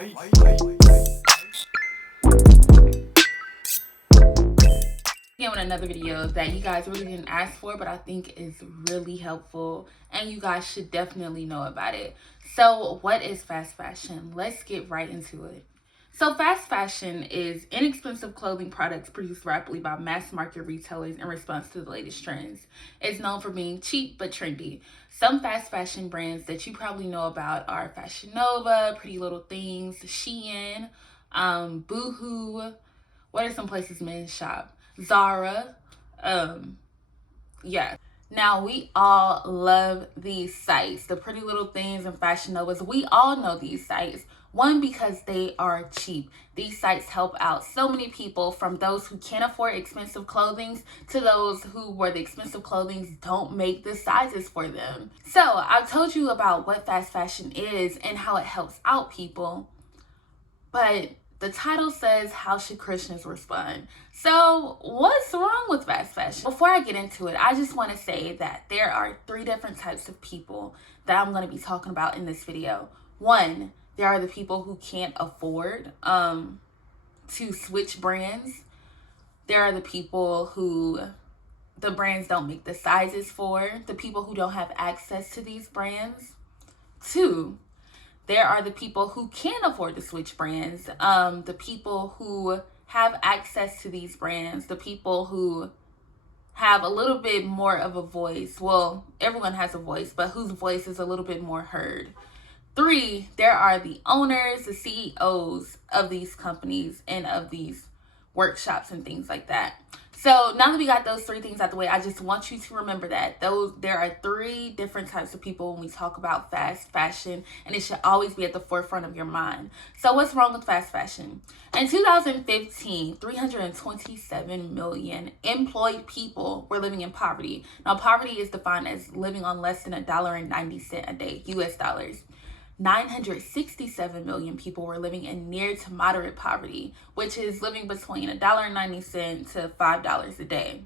Again with another video that you guys really didn't ask for, but I think is really helpful and you guys should definitely know about it. So what is fast fashion? Let's get right into it. So fast fashion is inexpensive clothing products produced rapidly by mass market retailers in response to the latest trends. It's known for being cheap but trendy. Some fast fashion brands that you probably know about are Fashion Nova, Pretty Little Things, Shein, Boohoo. What are some places men shop? Zara. Yeah. Now, we all love these sites, the Pretty Little Things and Fashion Novas. We all know these sites. One, because they are cheap. These sites help out so many people, from those who can't afford expensive clothing to those who, where the expensive clothing don't make the sizes for them. So I've told you about what fast fashion is and how it helps out people. But the title says, how should Christians respond? So what's wrong with fast fashion? Before I get into it, I just want to say that there are 3 different types of people that I'm going to be talking about in this video. One, there are the people who can't afford to switch brands. There are the people who the brands don't make the sizes for, the people who don't have access to these brands. 2, there are the people who can afford to switch brands, the people who have access to these brands, the people who have a little bit more of a voice. Well, everyone has a voice, but whose voice is a little bit more heard. 3, there are the owners, the CEOs of these companies and of these workshops and things like that. So now that we got those 3 things out the way, I just want you to remember that there are 3 different types of people when we talk about fast fashion, and it should always be at the forefront of your mind. So what's wrong with fast fashion? In 2015, 327 million employed people were living in poverty. Now, poverty is defined as living on less than $1.90 a day, US dollars. 967 million people were living in near to moderate poverty, which is living between $1.90 to $5 a day.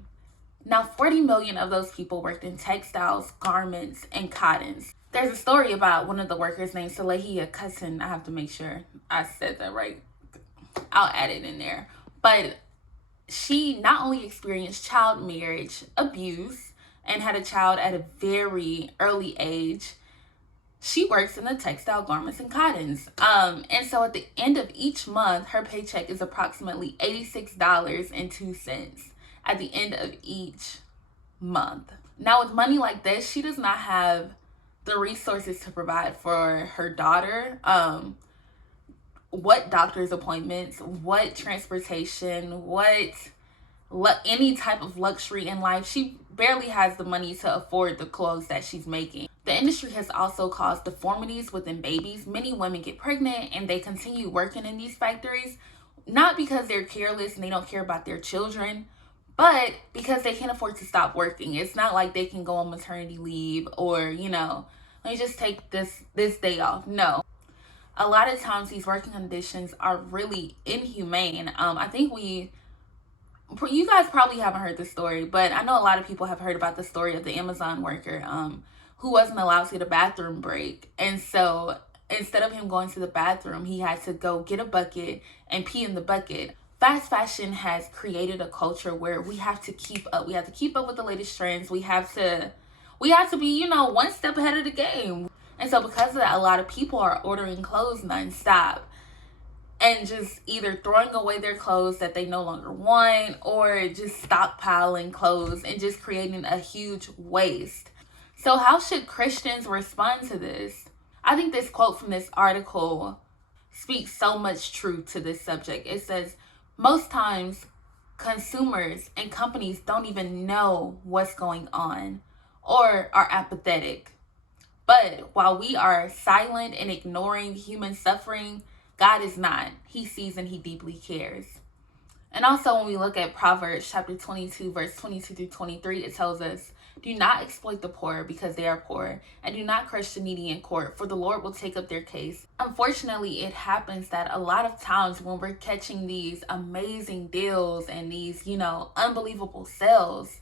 Now, 40 million of those people worked in textiles, garments, and cottons. There's a story about one of the workers named Salehia Cusson. I have to make sure I said that right. I'll add it in there. But she not only experienced child marriage abuse and had a child at a very early age, she works in the textile, garments, and cottons. And so at the end of each month, her paycheck is approximately $86.02 at the end of each month. Now, with money like this, she does not have the resources to provide for her daughter. What doctor's appointments, what transportation, any type of luxury in life. She barely has the money to afford the clothes that she's making. The industry has also caused deformities within babies. Many women get pregnant and they continue working in these factories, not because they're careless and they don't care about their children, but because they can't afford to stop working. It's not like they can go on maternity leave or, let me just take this day off. No. A lot of times these working conditions are really inhumane. I think you guys probably haven't heard this story, but I know a lot of people have heard about the story of the Amazon worker who wasn't allowed to get a bathroom break. And so instead of him going to the bathroom, he had to go get a bucket and pee in the bucket. Fast fashion has created a culture where we have to keep up. We have to keep up with the latest trends. We have to be, one step ahead of the game. And so because of that, a lot of people are ordering clothes nonstop and just either throwing away their clothes that they no longer want, or just stockpiling clothes and just creating a huge waste. So how should Christians respond to this? I think this quote from this article speaks so much truth to this subject. It says, most times consumers and companies don't even know what's going on or are apathetic. But while we are silent and ignoring human suffering, God is not. He sees and he deeply cares. And also when we look at Proverbs chapter 22, verse 22 through 23, it tells us, do not exploit the poor because they are poor, and do not crush the needy in court, for the Lord will take up their case. Unfortunately, it happens that a lot of times when we're catching these amazing deals and these, unbelievable sales,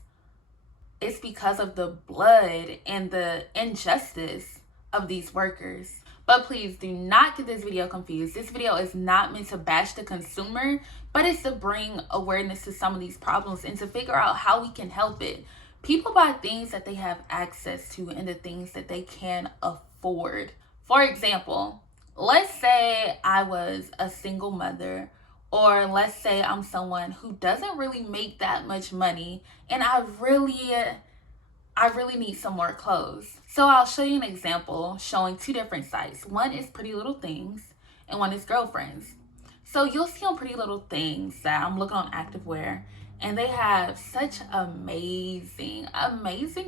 it's because of the blood and the injustice of these workers. But please do not get this video confused. This video is not meant to bash the consumer, but it's to bring awareness to some of these problems and to figure out how we can help it. People buy things that they have access to and the things that they can afford. For example, let's say I was a single mother, or let's say I'm someone who doesn't really make that much money and I really need some more clothes. So I'll show you an example showing two different sites. One is Pretty Little Things and one is Girlfriends. So you'll see on Pretty Little Things that I'm looking on activewear, and they have such amazing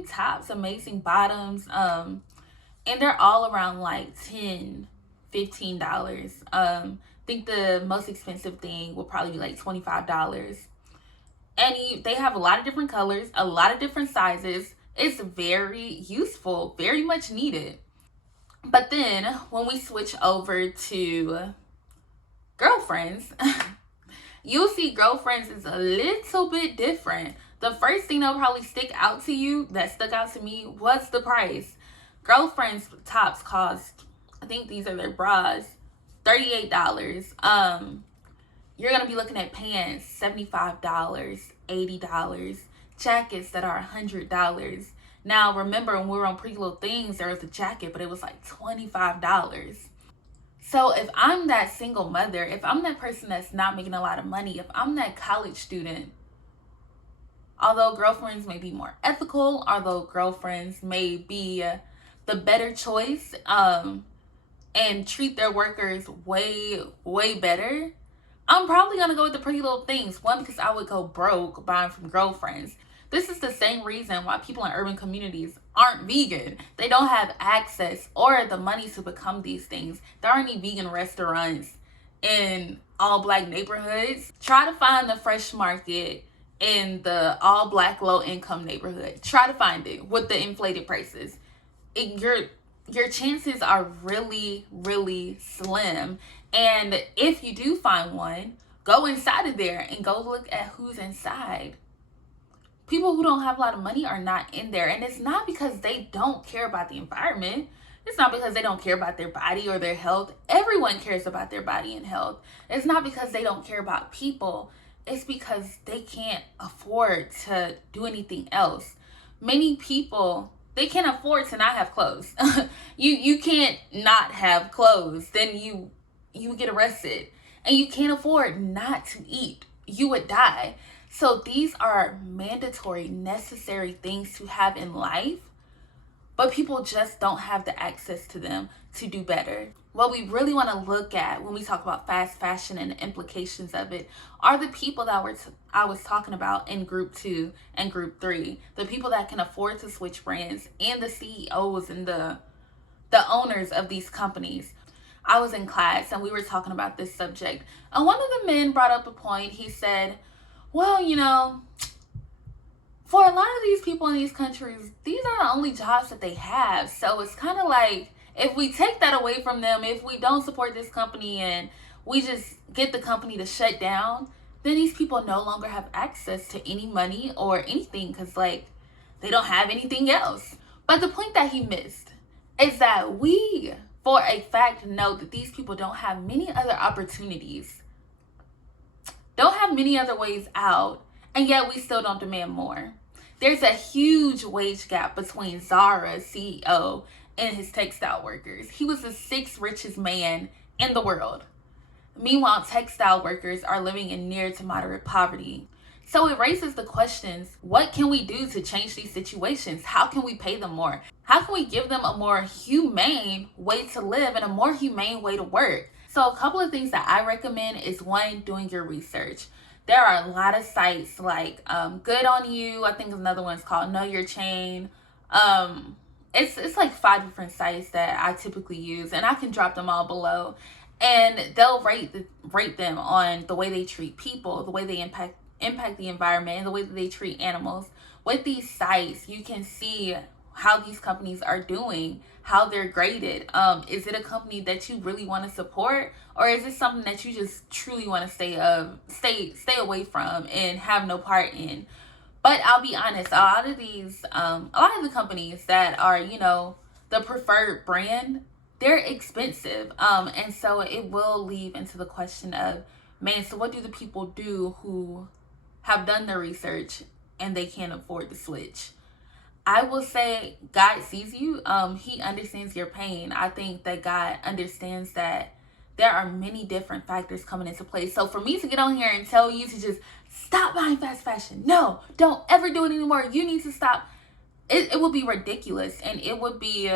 tops, amazing bottoms, and they're all around like $10-15. I think the most expensive thing will probably be like $25. And they have a lot of different colors, a lot of different sizes. It's very useful, very much needed. But then when we switch over to Girlfriends, you'll see Girlfriends is a little bit different. The first thing that'll probably stuck out to me was the price. Girlfriends tops cost, I think these are their bras, $38. You're gonna be looking at pants, $75, $80, jackets that are $100. Now remember, when we were on Pretty Little Things, there was a jacket, but it was like $25. So if I'm that single mother, if I'm that person that's not making a lot of money, if I'm that college student, although Girlfriends may be more ethical, although Girlfriends may be the better choice, and treat their workers way better, I'm probably gonna go with the Pretty Little Things. One, because I would go broke buying from Girlfriends. This is the same reason why people in urban communities aren't vegan. They don't have access or the money to become these things. There aren't any vegan restaurants in all Black neighborhoods. Try to find the Fresh Market in the all Black low income neighborhood. Try to find it with the inflated prices. Your chances are really slim. And if you do find one, go inside of there and go look at who's inside. People who don't have a lot of money are not in there. And it's not because they don't care about the environment. It's not because they don't care about their body or their health. Everyone cares about their body and health. It's not because they don't care about people. It's because they can't afford to do anything else. Many people, they can't afford to not have clothes. You can't not have clothes. Then you get arrested. And you can't afford not to eat. You would die. So these are mandatory, necessary things to have in life, but people just don't have the access to them to do better. What we really want to look at when we talk about fast fashion and the implications of it are the people that I was talking about in group 2 and group 3, the people that can afford to switch brands, and the CEOs and the owners of these companies. I was in class and we were talking about this subject, and one of the men brought up a point. He said, well, for a lot of these people in these countries, these are the only jobs that they have. So it's kind of like, if we take that away from them, if we don't support this company and we just get the company to shut down, then these people no longer have access to any money or anything, because they don't have anything else. But the point that he missed is that we, for a fact, know that these people don't have many other opportunities, don't have many other ways out, and yet we still don't demand more. There's a huge wage gap between Zara's CEO and his textile workers. He was the 6th richest man in the world. Meanwhile, textile workers are living in near to moderate poverty. So it raises the questions, what can we do to change these situations? How can we pay them more? How can we give them a more humane way to live and a more humane way to work? So a couple of things that I recommend is, one, doing your research. There are a lot of sites like Good On You. I think another one's called Know Your Chain. It's like 5 different sites that I typically use, and I can drop them all below. And they'll rate them on the way they treat people, the way they impact the environment, and the way that they treat animals. With these sites, you can see how these companies are doing, how they're graded. Is it a company that you really want to support, or is it something that you just truly want to stay away from and have no part in? But I'll be honest, a lot of the companies that are, the preferred brand, they're expensive. And so it will lead into the question of, man, so what do the people do who have done their research and they can't afford to switch? I will say God sees you. He understands your pain. I think that God understands that there are many different factors coming into play. So for me to get on here and tell you to just stop buying fast fashion, no, don't ever do it anymore. You need to stop. It would be ridiculous, and it would be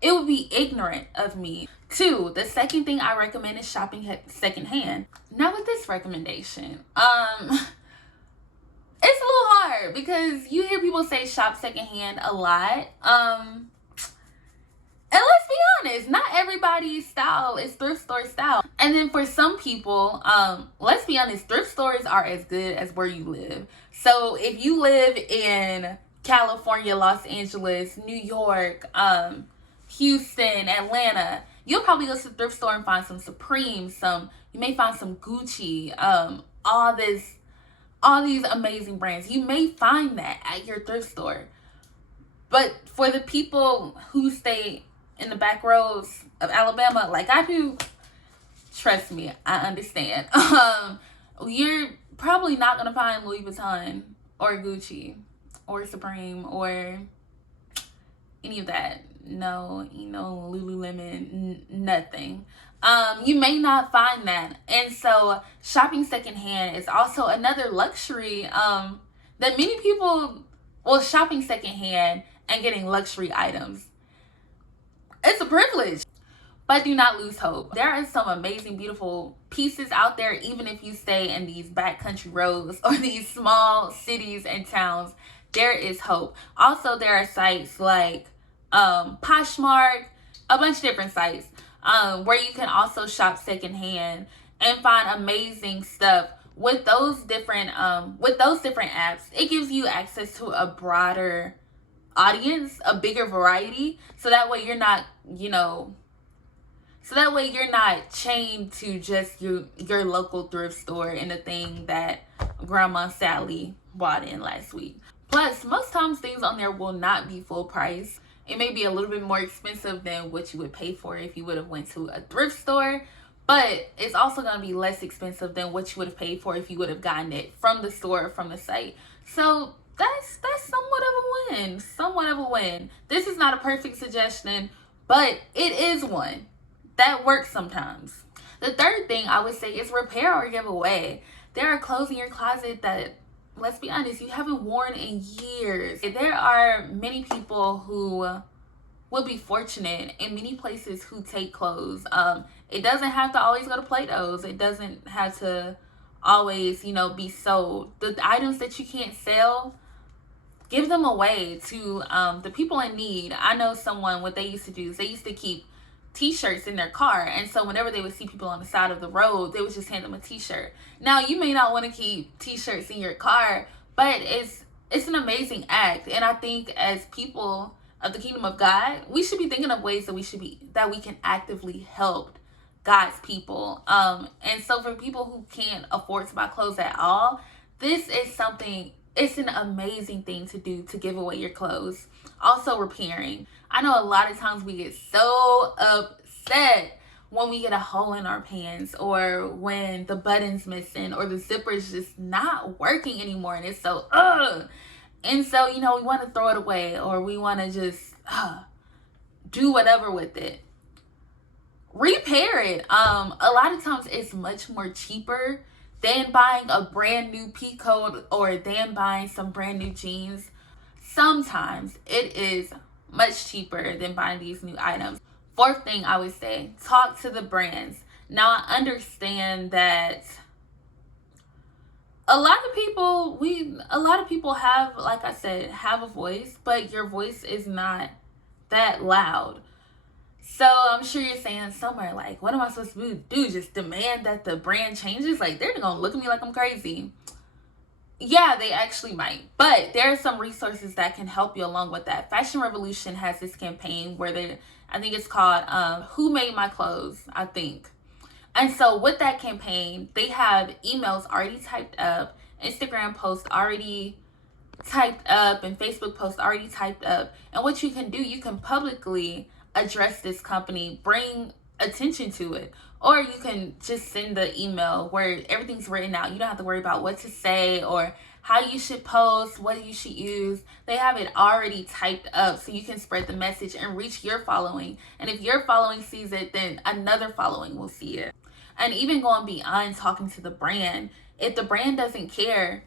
ignorant of me. Two, the second thing I recommend is shopping secondhand. Now with this recommendation, it's a little hard because you hear people say shop secondhand a lot. And let's be honest, not everybody's style is thrift store style. And then for some people, let's be honest, thrift stores are as good as where you live. So if you live in California, Los Angeles, New York, Houston, Atlanta, you'll probably go to the thrift store and find some Supreme, you may find some Gucci, all these amazing brands. You may find that at your thrift store. But for the people who stay in the back roads of Alabama, like I do, trust me, I understand. You're probably not gonna find Louis Vuitton or Gucci or Supreme or any of that. No, Lululemon, nothing. You may not find that. And so shopping secondhand is also another luxury that many people, shopping secondhand and getting luxury items, it's a privilege. But do not lose hope. There are some amazing, beautiful pieces out there, even if you stay in these backcountry roads or these small cities and towns. There is hope. Also, there are sites like Poshmark, a bunch of different sites where you can also shop secondhand and find amazing stuff. With those different apps, it gives you access to a broader audience, a bigger variety, so that way you're not chained to just your local thrift store and the thing that Grandma Sally bought in last week. Plus, most times things on there will not be full price. It may be a little bit more expensive than what you would pay for if you would have went to a thrift store, but it's also going to be less expensive than what you would have paid for if you would have gotten it from the store or from the site. So that's somewhat of a win. This is not a perfect suggestion, but it is one that works sometimes. The third thing I would say is repair or give away. There are clothes in your closet that, let's be honest, you haven't worn in years. There are many people who will be fortunate in many places who take clothes. It doesn't have to always go to Plato's. It doesn't have to always, be sold. The items that you can't sell, give them away to the people in need. I know someone, what they used to do is they used to keep t-shirts in their car, and so whenever they would see people on the side of the road, they would just hand them a t-shirt. Now, you may not want to keep t-shirts in your car, but it's an amazing act. And I think as people of the kingdom of God, we should be thinking of ways that we can actively help God's people. And so for people who can't afford to buy clothes at all, this is something, it's an amazing thing to do, to give away your clothes. Also, repairing. I know a lot of times we get so upset when we get a hole in our pants, or when the button's missing, or the zipper is just not working anymore, and it's so and so we want to throw it away, or we want to just do whatever with it. Repair it. A lot of times it's much more cheaper than buying a brand new peacoat or than buying some brand new jeans. Sometimes it is much cheaper than buying these new items. Fourth thing I would say, talk to the brands. Now, I understand that a lot of people have, like I said, have a voice, but your voice is not that loud. So I'm sure you're saying somewhere like, what am I supposed to do? Just demand that the brand changes? Like, they're gonna look at me like I'm crazy. Yeah, they actually might. But there are some resources that can help you along with that. Fashion Revolution has this campaign where I think it's called Who Made My Clothes, I think. And so with that campaign, they have emails already typed up, Instagram posts already typed up, and Facebook posts already typed up. And what you can do, you can publicly address this company, bring attention to it. Or you can just send the email where everything's written out. You don't have to worry about what to say or how you should post, what you should use. They have it already typed up so you can spread the message and reach your following. And if your following sees it, then another following will see it. And even going beyond talking to the brand, if the brand doesn't care,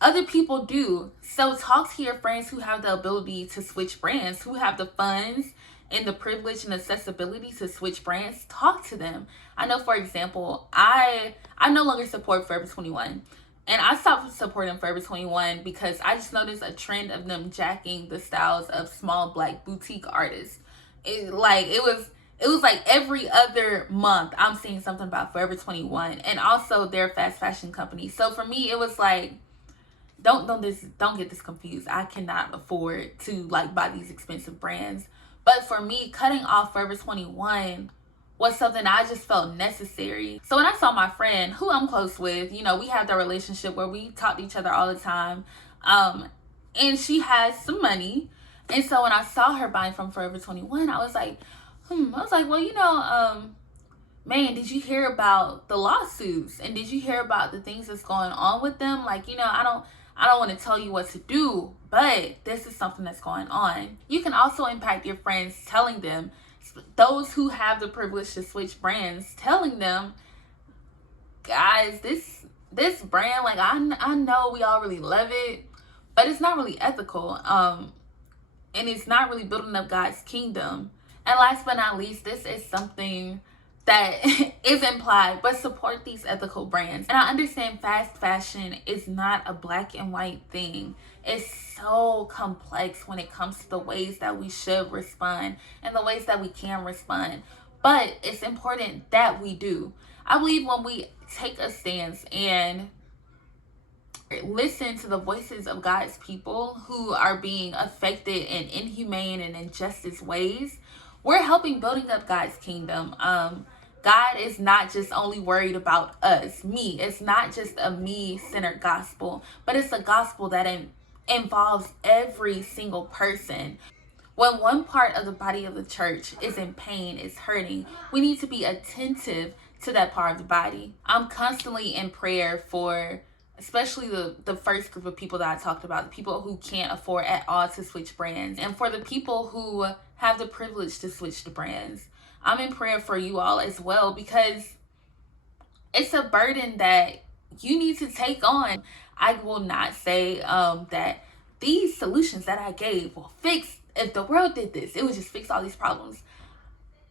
other people do. So talk to your friends who have the ability to switch brands, who have the funds and the privilege and accessibility to switch brands. Talk to them. I know, for example, I no longer support Forever 21. And I stopped supporting Forever 21 because I just noticed a trend of them jacking the styles of small Black boutique artists. It was like every other month I'm seeing something about Forever 21 and also their fast fashion company. So for me, it was like, don't get this confused. I cannot afford to like buy these expensive brands. But for me, cutting off Forever 21 was something I just felt necessary. So when I saw my friend, who I'm close with, you know, we have that relationship where we talk to each other all the time. And she has some money. And so when I saw her buying from Forever 21, I was like, well, you know, man, did you hear about the lawsuits? And did you hear about the things that's going on with them? Like, you know, I don't want to tell you what to do, but this is something that's going on. You can also impact your friends, telling them, those who have the privilege to switch brands, telling them, guys, this brand, like I know we all really love it, but it's not really ethical. And it's not really building up God's kingdom. And last but not least, this is something that is implied, but support these ethical brands. And I understand fast fashion is not a black and white thing. It's so complex when it comes to the ways that we should respond and the ways that we can respond. But it's important that we do. I believe when we take a stance and listen to the voices of God's people who are being affected in inhumane and injustice ways, we're helping building up God's kingdom. God is not just only worried about us, me. It's not just a me-centered gospel, but it's a gospel that involves every single person. When one part of the body of the church is in pain, is hurting, we need to be attentive to that part of the body. I'm constantly in prayer for especially the first group of people that I talked about, the people who can't afford at all to switch brands, and for the people who have the privilege to switch the brands. I'm in prayer for you all as well, because it's a burden that you need to take on. I will not say that these solutions that I gave will fix, if the world did this, it would just fix all these problems.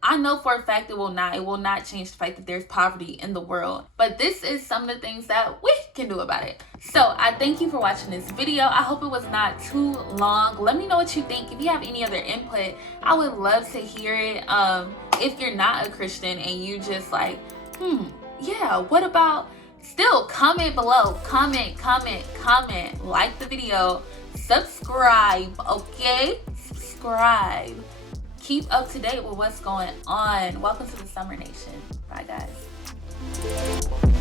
I know for a fact it will not change the fact that there's poverty in the world. But this is some of the things that we can do about it. So I thank you for watching this video. I hope it was not too long. Let me know what you think. If you have any other input, I would love to hear it. If you're not a Christian and you just like, yeah, what about, still comment below. Comment. Like the video. Subscribe, okay? Subscribe. Keep up to date with what's going on. Welcome to the Summer Nation. Bye, guys.